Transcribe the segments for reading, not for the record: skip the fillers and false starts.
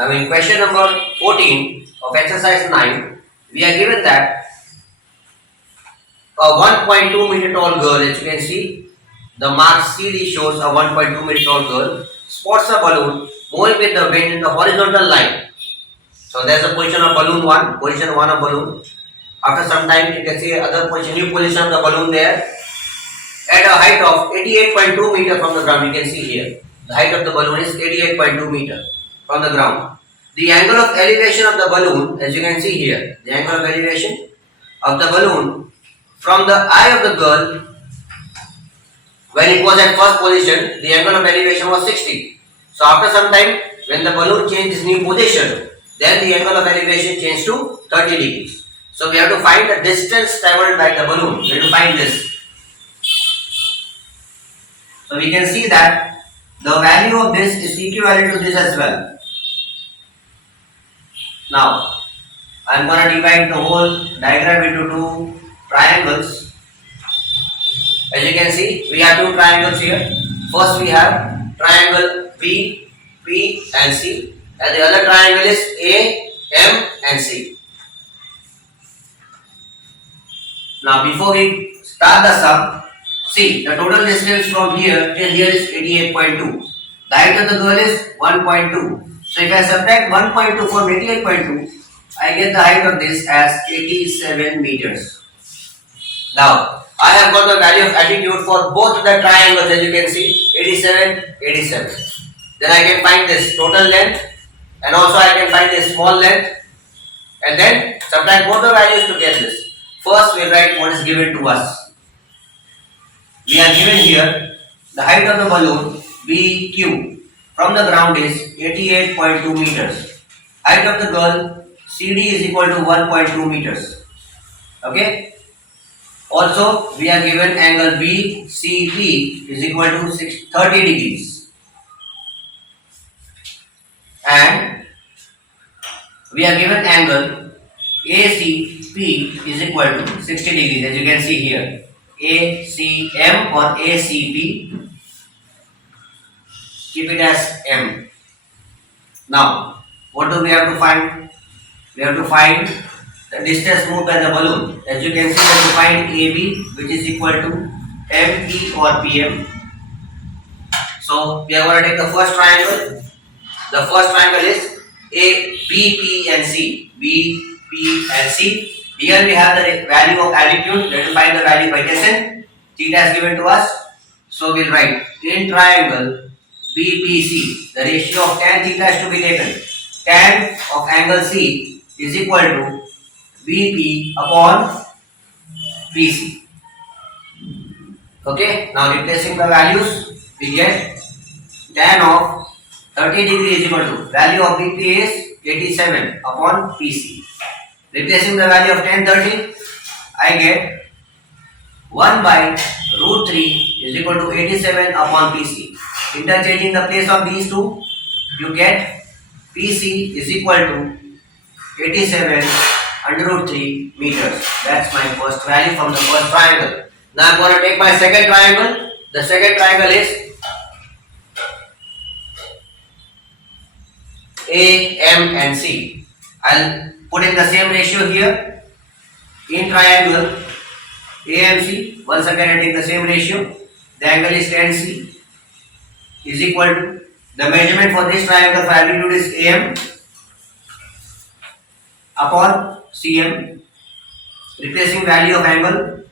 Now in question number 14 of exercise 9, we are given that a 1.2 meter tall girl, as you can see, the mark CD shows a 1.2 meter tall girl spots a balloon moving with the wind in the horizontal line. So there's a position of balloon 1, position 1 of balloon. After some time, you can see other position, new position of the balloon there at a height of 88.2 meter from the ground. You can see here the height of the balloon is 88.2 meter from the ground. The angle of elevation of the balloon, as you can see here, the angle of elevation of the balloon from the eye of the girl when it was at first position, the angle of elevation was 60. So after some time, when the balloon changed its new position, then the angle of elevation changed to 30 degrees. So we have to find the distance traveled by the balloon. We have to find this. So we can see that the value of this is equivalent to this as well. Now, I am going to divide the whole diagram into two triangles. As you can see, we have two triangles here. First we have triangle B, P and C, and the other triangle is A, M and C. Now before we start the sum, see the total distance from here till here is 88.2. The height of the girl is 1.2. So if I subtract 1.2 from 88.2, I get the height of this as 87 meters. Now I have got the value of altitude for both the triangles, as you can see, 87, 87. Then I can find this total length and also I can find this small length and then subtract both the values to get this. First we write what is given to us. We are given here the height of the balloon BQ from the ground is 88.2 meters. Height of the girl CD is equal to 1.2 meters. Okay. Also we are given angle BCP is equal to 30 degrees. And we are given angle ACP is equal to 60 degrees, as you can see here. ACM or ACP, keep it as M. Now, what do we have to find? We have to find the distance moved by the balloon. As you can see, we have to find AB, which is equal to ME or PM. So, we are going to take the first triangle. The first triangle is A, B, P and C. B, P and C. Here we have the value of altitude. Let us find the value by descent. Theta is given to us. So we'll write in triangle BPC. The ratio of tan theta is to be taken. Tan of angle C is equal to BP upon PC. Okay. Now replacing the values, we get tan of 30 degree is equal to value of BP is 87 upon PC. Replacing the value of tan 30, I get 1 by root 3 is equal to 87 upon PC. Interchanging the place of these two, you get PC is equal to 87 under root 3 meters. That's my first value from the first triangle. Now I'm going to take my second triangle. The second triangle is A, M and C. I'll put in the same ratio here. In triangle AMC, once again I take the same ratio. The angle is tan C is equal to, the measurement for this triangle for altitude is AM upon CM. Replacing value of angle,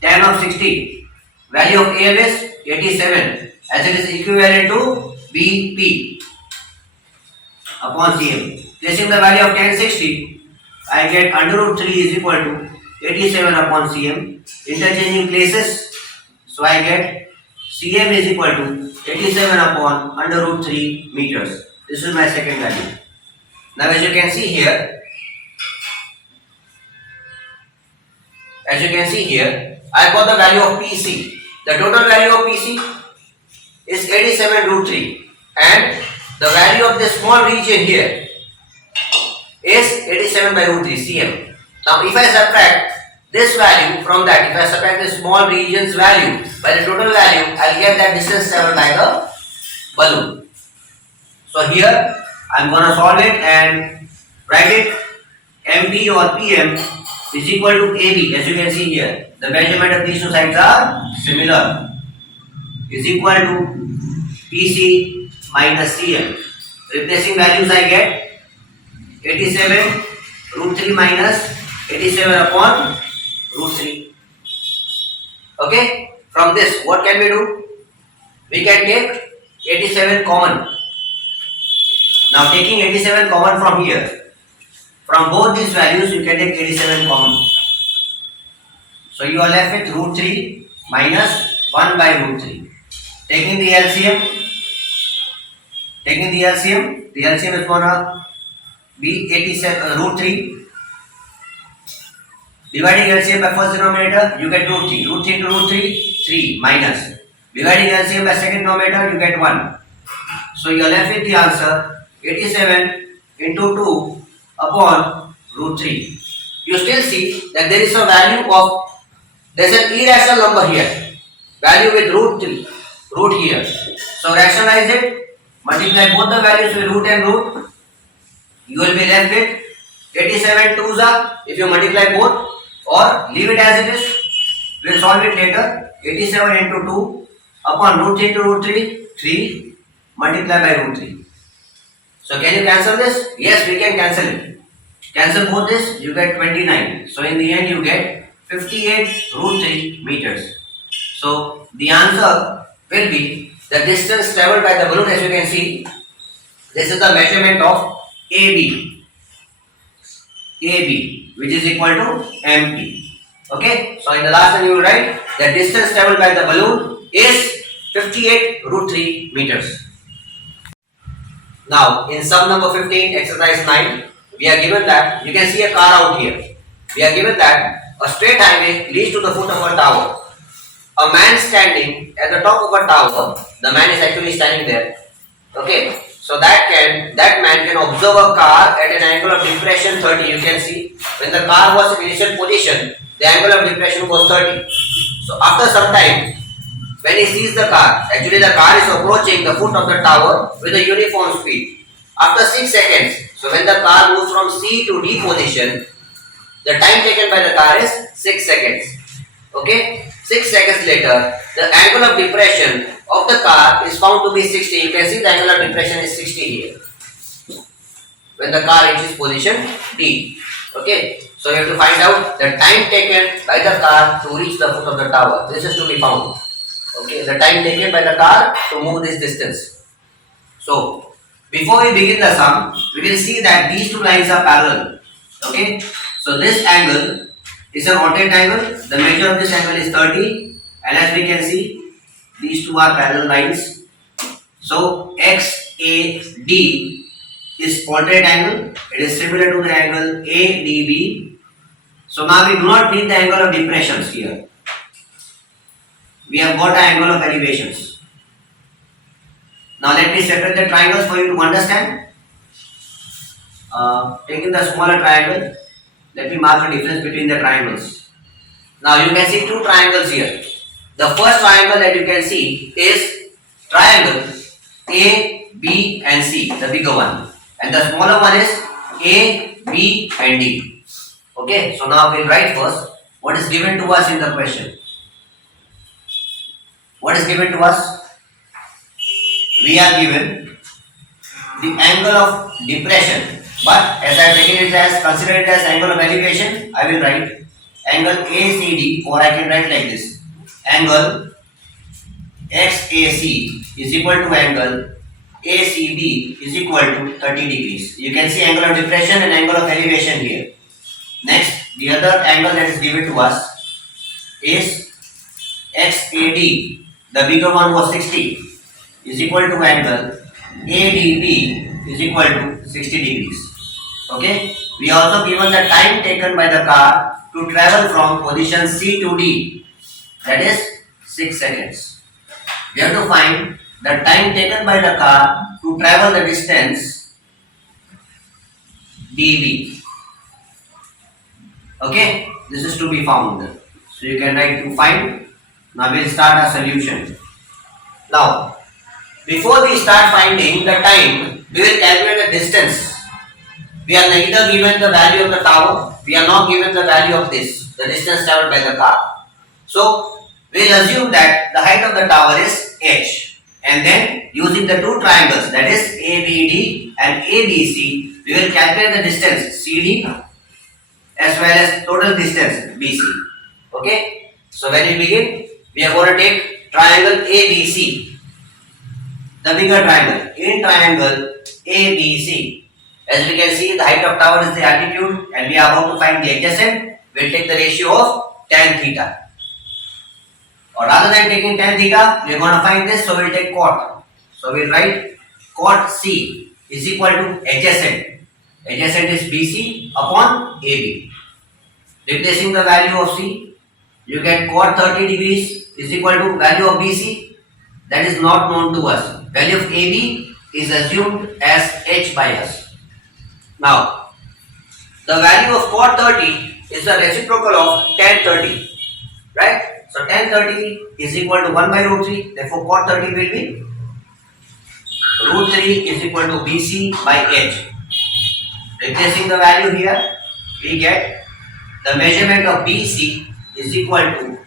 tan of 60. Value of AM is 87, as it is equivalent to BP upon CM. Placing the value of tan 60, I get under root 3 is equal to 87 upon CM. Interchanging places, so I get CM is equal to 87 upon under root 3 meters. This is my second value. Now as you can see here, I got the value of PC. The total value of PC is 87 root 3 and the value of the small region here is 87 by root 3 cm. Now if I subtract this value from that, if I subtract the small region's value by the total value, I'll get that distance traveled by the balloon. So here I'm gonna solve it and write it. MP or PM is equal to AB, as you can see here. The measurement of these two sides are similar. Is equal to PC minus CM. Replacing values I get 87 root 3 minus 87 upon root 3. Okay? From this, what can we do? We can take 87 common. Now taking 87 common from here, from both these values you can take 87 common. So you are left with root 3 minus 1 by root 3. Taking the LCM, the LCM is gonna be 87 root 3. Dividing LCM by first denominator, you get root 3. Root 3 into root 3, 3 minus. Dividing LCM by second denominator, you get 1. So you are left with the answer 87 into 2 upon root 3. You still see that there is a value of, there is an irrational number here. Value with root 3, root here. So rationalize it, multiply both the values with root and root. You will be left with 87 twos are, if you multiply both, or leave it as it is. We will solve it later. 87 into 2 upon root 3 into root 3, 3 multiplied by root 3. So can you cancel this? Yes, we can cancel it. Cancel both this, you get 29. So in the end you get 58 root 3 meters. So the answer will be the distance traveled by the balloon. As you can see, this is the measurement of AB, which is equal to MP. Okay, so in the last one you will write the distance traveled by the balloon is 58 root 3 meters. Now in sum number 15, exercise 9, we are given that, you can see a car out here. We are given that a straight highway leads to the foot of a tower. A man standing at the top of a tower, the man is actually standing there. Okay, so that man can observe a car at an angle of depression 30. You can see when the car was in initial position, the angle of depression was 30. So after some time, when he sees the car, actually the car is approaching the foot of the tower with a uniform speed. After 6 seconds, so when the car moves from C to D position, the time taken by the car is 6 seconds. Okay, 6 seconds later, the angle of depression of the car is found to be 60. You can see the angle of depression is 60 here. When the car reaches position D. Okay, so you have to find out the time taken by the car to reach the foot of the tower. This is to be found. Okay, the time taken by the car to move this distance. So, before we begin the sum, we will see that these two lines are parallel. Okay, so this angle is an alternate angle. The measure of this angle is 30, and as we can see, these two are parallel lines. So XAD is alternate angle. It is similar to the angle ADB. So now we do not need the angle of depressions here. We have got the angle of elevations. Now let me separate the triangles for you to understand. Taking the smaller triangle, let me mark the difference between the triangles. Now you can see two triangles here. The first triangle that you can see is triangle A, B and C, the bigger one. And the smaller one is A, B and D. Okay, so now we'll write first what is given to us in the question. What is given to us? We are given the angle of depression, but as I have taken it as, consider it as angle of elevation, I will write angle ACD, or I can write like this. Angle XAC is equal to angle ACB is equal to 30 degrees. You can see angle of depression and angle of elevation here. Next, the other angle that is given to us is XAD. The bigger one was 60, is equal to angle ADB is equal to 60 degrees. Okay. We are also given the time taken by the car to travel from position C to D, that is 6 seconds. We have to find the time taken by the car to travel the distance dB. Okay, this is to be found. So you can write to find. Now we will start our solution. Now, before we start finding the time, we will calculate the distance. We are neither given the value of the tower, we are not given the value of this, the distance traveled by the car. So, we will assume that the height of the tower is h, and then using the two triangles, that is ABD and ABC, we will calculate the distance CD as well as total distance BC. Okay, so when we begin, we are going to take triangle ABC, the bigger triangle. In triangle ABC, as we can see, the height of tower is the altitude, and we are about to find the adjacent. We will take the ratio of tan theta. Or rather than taking tan theta, we are going to find this, so we will take cot. So we will write cot C is equal to adjacent. Adjacent is BC upon AB. Replacing the value of C, you get cot 30 degrees is equal to value of BC. That is not known to us. Value of AB is assumed as h by us. Now, the value of cot 30 is the reciprocal of tan 30, right? So tan 30 is equal to 1 by root 3. Therefore, cot 30 will be root 3 is equal to BC by h. Replacing the value here, we get the measurement of BC is equal to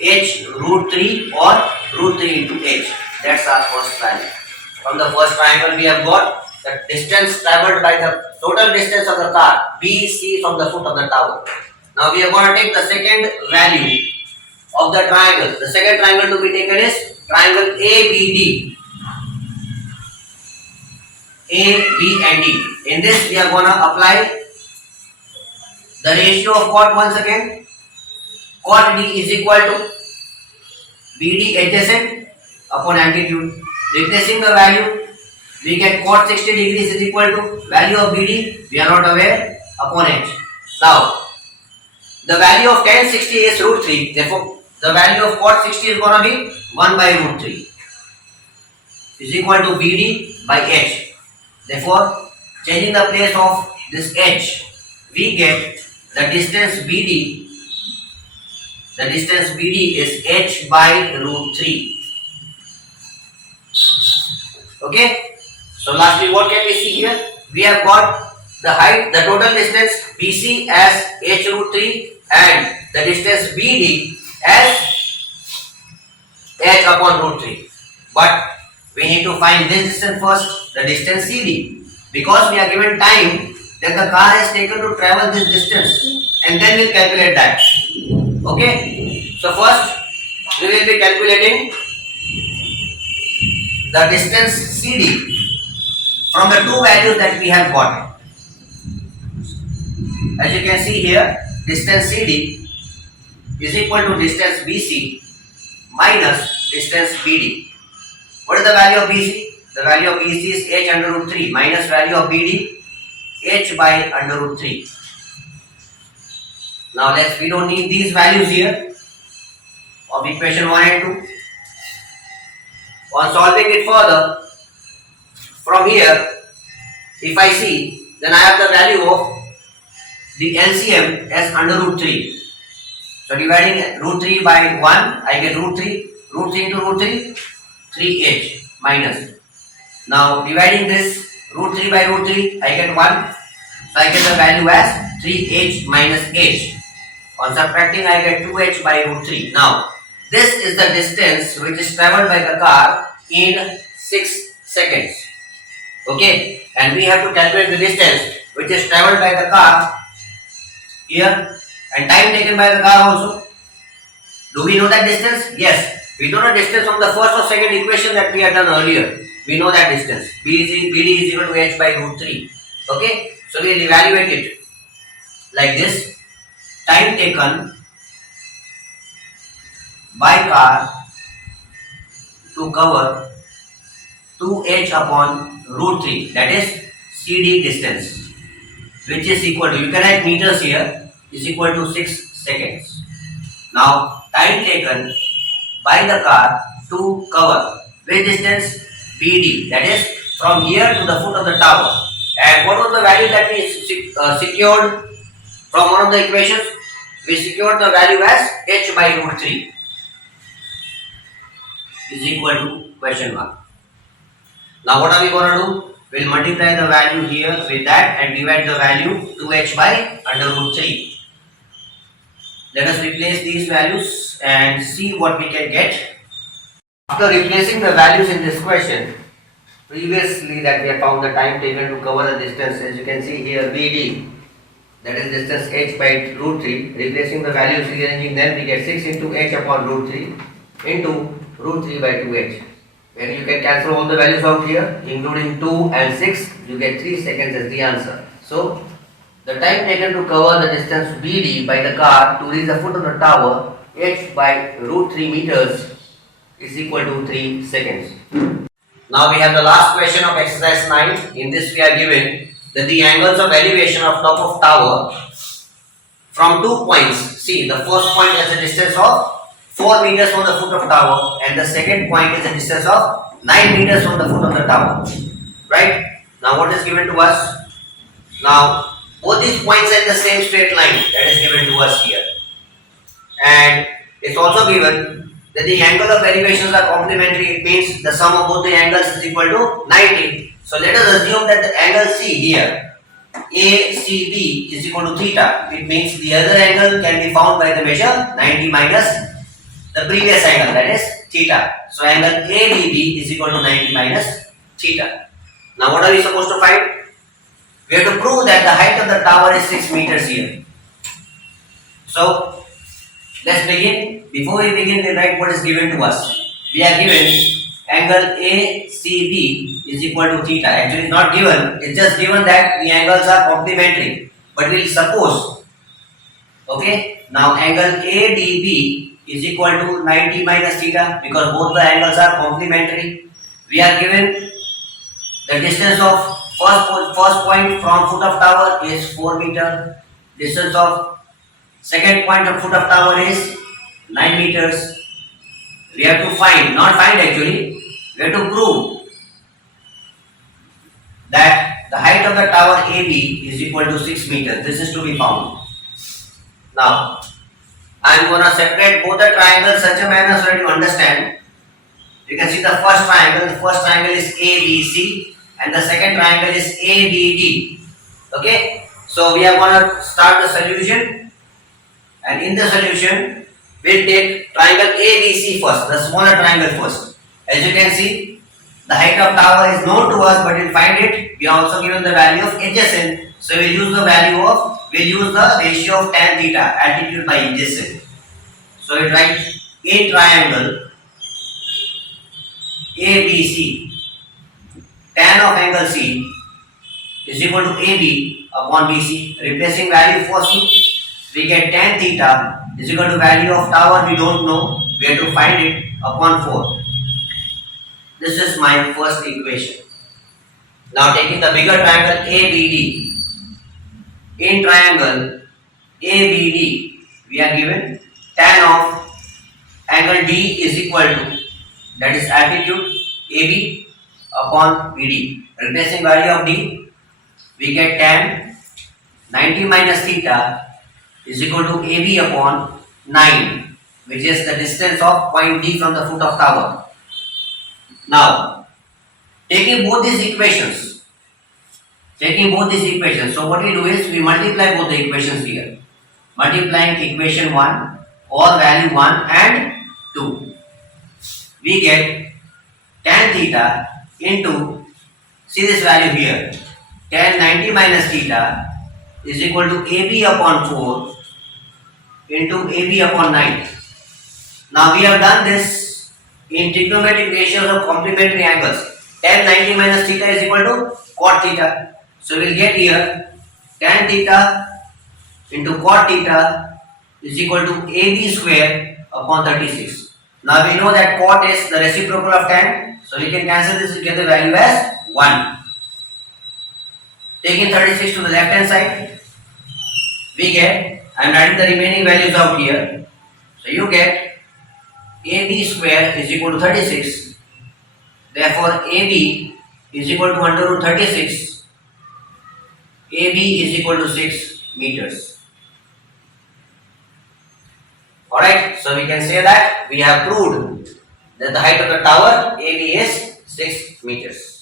h root 3 or root 3 into h. That's our first value. From the first triangle, we have got the distance traveled by the total distance of the car BC from the foot of the tower. Now we are going to take the second value of the triangle. The second triangle to be taken is triangle ABD. A, B and D. In this we are going to apply the ratio of cot once again. Cot D is equal to BD adjacent upon altitude. Replacing the value, we get cot 60 degrees is equal to value of BD, we are not aware, upon h. Now, the value of tan 60 is root 3, therefore the value of cot 60 is going to be 1 by root 3 is equal to BD by h. Therefore, changing the place of this h, we get the distance BD. The distance BD is h by root 3. Okay. So lastly, what can we see here? We have got the height, the total distance BC as h root 3 and the distance BD as h upon root 3. But we need to find this distance first, the distance CD, because we are given time that the car has taken to travel this distance, and then we'll calculate that. Okay. So first we will be calculating the distance CD from the two values that we have got. As you can see here, distance CD is equal to distance BC minus distance BD. What is the value of BC? The value of BC is h under root 3 minus value of BD h by under root 3. Now we don't need these values here of equation 1 and 2. On solving it further, from here, if I see, then I have the value of the LCM as under root 3. So dividing root 3 by 1, I get root 3. Root 3 into root 3, 3h minus. Now dividing this root 3 by root 3, I get 1. So I get the value as 3h minus h. On subtracting, I get 2h by root 3. Now, this is the distance which is travelled by the car in 6 seconds. Okay, and we have to calculate the distance which is travelled by the car here and time taken by the car also. Do we know that distance? Yes, we know the distance from the first or second equation that we had done earlier. We know that distance. BD is equal to h by root 3. Okay, so we will evaluate it like this. Time taken by car to cover 2h upon root 3, that is CD distance, which is equal to, you can write meters here, is equal to 6 seconds. Now time taken by the car to cover which distance? BD, that is from here to the foot of the tower. And what was the value that we secured from one of the equations? We secured the value as h by root 3 is equal to question mark. Now what are we going to do? We'll multiply the value here with that and divide the value 2h by under root 3. Let us replace these values and see what we can get. After replacing the values in this question, previously that we have found the time taken to cover the distance, as you can see here BD, that is distance h by root 3, replacing the values, rearranging them, we get 6 into h upon root 3 into root 3 by 2h. When you can cancel all the values out here, including 2 and 6, you get 3 seconds as the answer. So, the time taken to cover the distance BD by the car to reach the foot of the tower, h by root 3 meters, is equal to 3 seconds. Now we have the last question of exercise 9. In this we are given that the angles of elevation of top of tower from 2 points. See, the first point has a distance of 4 meters from the foot of tower and the second point is a distance of 9 meters from the foot of the tower. Right? Now what is given to us? Now both these points are in the same straight line that is given to us here. And it's also given that the angle of elevations are complementary. It means the sum of both the angles is equal to 90. So let us assume that the angle C here, ACB, is equal to theta. It means the other angle can be found by the measure 90 minus the previous angle, that is theta. So angle ADB is equal to 90 minus theta. Now what are we supposed to find? We have to prove that the height of the tower is 6 meters here. So let's begin. Before we begin, we'll write what is given to us. We are given angle ACB is equal to theta. Actually, it's not given. It's just given that the angles are complementary. But we'll suppose. Okay. Now, angle ADB is equal to 90 minus theta because both the angles are complementary. We are given the distance of first point from foot of tower is 4 meter. Distance of second point of foot of tower is 9 meters. We have to find, not find actually, we have to prove that the height of the tower AB is equal to 6 meters. This is to be found. Now, I am going to separate both the triangles such a manner so that you understand. You can see the first triangle. The first triangle is ABC and the second triangle is ABD. Okay. So, we are going to start the solution. And in the solution, we'll take triangle ABC first, the smaller triangle first. As you can see, the height of tower is known to us, but we'll find it. We are also given the value of adjacent. So we'll use the ratio of tan theta, altitude by adjacent. So we write a triangle ABC, tan of angle C is equal to AB upon BC. Replacing value for C, we get tan theta is equal to value of tower we don't know. We have to find it upon 4. This is my first equation. Now taking the bigger triangle ABD. In triangle ABD, we are given tan of angle D is equal to, that is altitude AB upon BD. Replacing value of D, we get tan 90 minus theta is equal to AB upon 9, which is the distance of point D from the foot of tower. Now, taking both these equations, so what we do is we multiply both the equations here. Multiplying equation 1 or value 1 and 2. We get tan theta into, see this value here, tan 90 minus theta is equal to AB upon 4 into AB upon 9. Now we have done this in trigonometric ratios of complementary angles. Tan 90 minus theta is equal to cot theta. So we will get here tan theta into cot theta is equal to AB square upon 36. Now we know that cot is the reciprocal of tan. So we can cancel this to get the value as 1. Taking 36 to the left hand side, we get, I am writing the remaining values out here. So you get AB square is equal to 36. Therefore AB is equal to under root 36. AB is equal to 6 meters. Alright, so we can say that we have proved that the height of the tower AB is 6 meters.